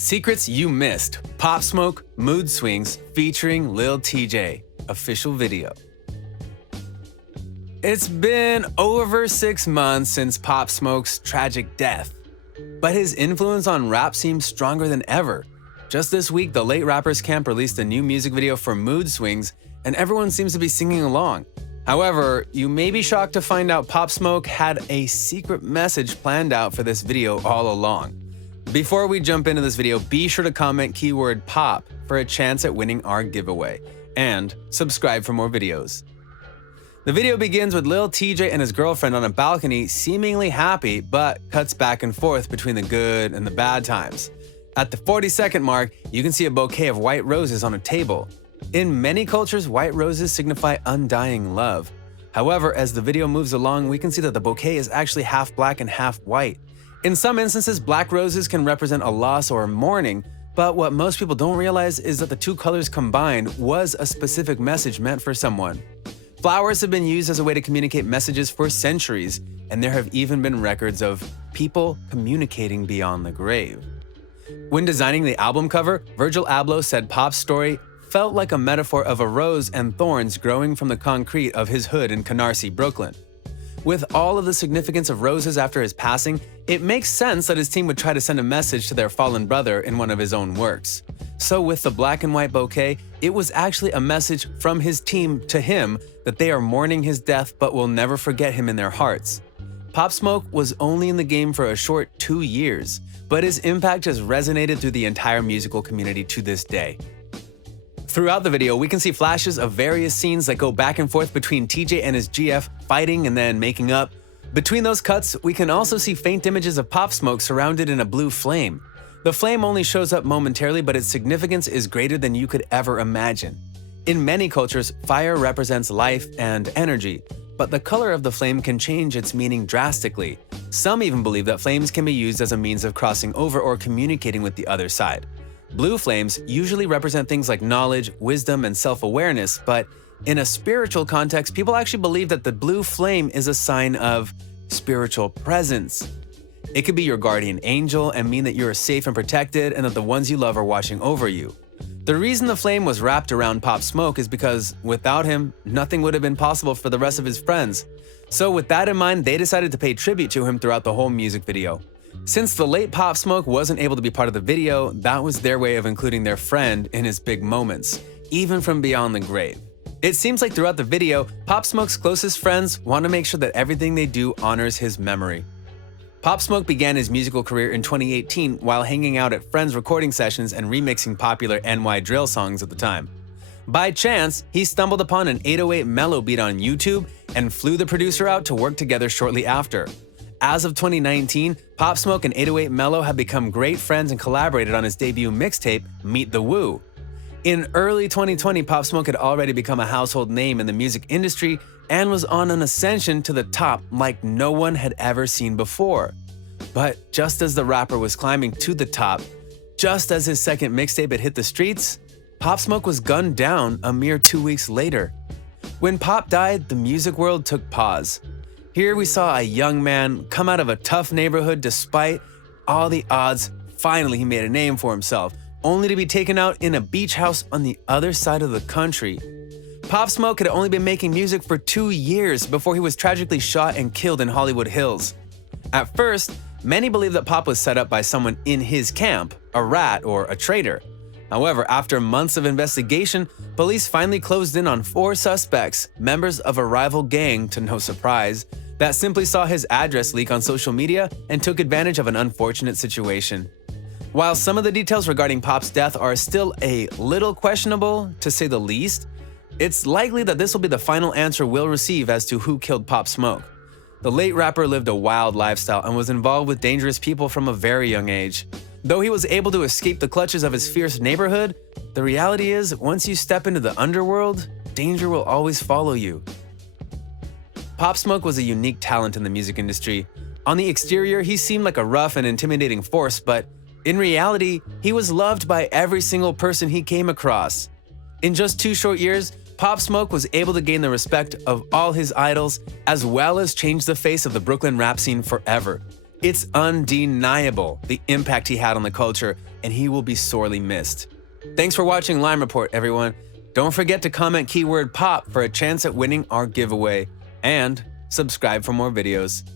Secrets You Missed, Pop Smoke, Mood Swings featuring Lil Tjay, official video. It's been over 6 months since Pop Smoke's tragic death, but his influence on rap seems stronger than ever. Just this week, the late rapper's camp released a new music video for Mood Swings, and everyone seems to be singing along. However, you may be shocked to find out Pop Smoke had a secret message planned out for this video all along. Before we jump into this video, be sure to comment keyword POP for a chance at winning our giveaway, and subscribe for more videos. The video begins with Lil Tjay and his girlfriend on a balcony seemingly happy, but cuts back and forth between the good and the bad times. At the 40-second mark, you can see a bouquet of white roses on a table. In many cultures, white roses signify undying love. However, as the video moves along, we can see that the bouquet is actually half black and half white. In some instances, black roses can represent a loss or mourning, but what most people don't realize is that the two colors combined was a specific message meant for someone. Flowers have been used as a way to communicate messages for centuries, and there have even been records of people communicating beyond the grave. When designing the album cover, Virgil Abloh said Pop's story felt like a metaphor of a rose and thorns growing from the concrete of his hood in Canarsie, Brooklyn. With all of the significance of roses after his passing, it makes sense that his team would try to send a message to their fallen brother in one of his own works. So with the black and white bouquet, it was actually a message from his team to him that they are mourning his death but will never forget him in their hearts. Pop Smoke was only in the game for a short 2 years, but his impact has resonated through the entire musical community to this day. Throughout the video, we can see flashes of various scenes that go back and forth between Tjay and his GF fighting and then making up. Between those cuts, we can also see faint images of Pop Smoke surrounded in a blue flame. The flame only shows up momentarily, but its significance is greater than you could ever imagine. In many cultures, fire represents life and energy, but the color of the flame can change its meaning drastically. Some even believe that flames can be used as a means of crossing over or communicating with the other side. Blue flames usually represent things like knowledge, wisdom, and self-awareness, but in a spiritual context, people actually believe that the blue flame is a sign of spiritual presence. It could be your guardian angel and mean that you are safe and protected and that the ones you love are watching over you. The reason the flame was wrapped around Pop Smoke is because without him, nothing would have been possible for the rest of his friends. So with that in mind, they decided to pay tribute to him throughout the whole music video. Since the late Pop Smoke wasn't able to be part of the video, that was their way of including their friend in his big moments, even from beyond the grave. It seems like throughout the video, Pop Smoke's closest friends want to make sure that everything they do honors his memory. Pop Smoke began his musical career in 2018 while hanging out at friends' recording sessions and remixing popular NY drill songs at the time. By chance, he stumbled upon an 808 mellow beat on YouTube and flew the producer out to work together shortly after. As of 2019, Pop Smoke and 808 Mellow have become great friends and collaborated on his debut mixtape, Meet the Woo. In early 2020, Pop Smoke had already become a household name in the music industry and was on an ascension to the top like no one had ever seen before. But just as the rapper was climbing to the top, just as his second mixtape had hit the streets, Pop Smoke was gunned down a mere 2 weeks later. When Pop died, the music world took pause. Here we saw a young man come out of a tough neighborhood despite all the odds. Finally, he made a name for himself, only to be taken out in a beach house on the other side of the country. Pop Smoke had only been making music for 2 years before he was tragically shot and killed in Hollywood Hills. At first, many believed that Pop was set up by someone in his camp, a rat or a traitor. However, after months of investigation, police finally closed in on 4 suspects, members of a rival gang to no surprise, that simply saw his address leak on social media and took advantage of an unfortunate situation. While some of the details regarding Pop's death are still a little questionable, to say the least, it's likely that this will be the final answer we'll receive as to who killed Pop Smoke. The late rapper lived a wild lifestyle and was involved with dangerous people from a very young age. Though he was able to escape the clutches of his fierce neighborhood, the reality is once you step into the underworld, danger will always follow you. Pop Smoke was a unique talent in the music industry. On the exterior, he seemed like a rough and intimidating force, but in reality, he was loved by every single person he came across. In just 2 short years, Pop Smoke was able to gain the respect of all his idols, as well as change the face of the Brooklyn rap scene forever. It's undeniable the impact he had on the culture, and he will be sorely missed. Thanks for watching Lime Report, everyone. Don't forget to comment keyword pop for a chance at winning our giveaway, and subscribe for more videos.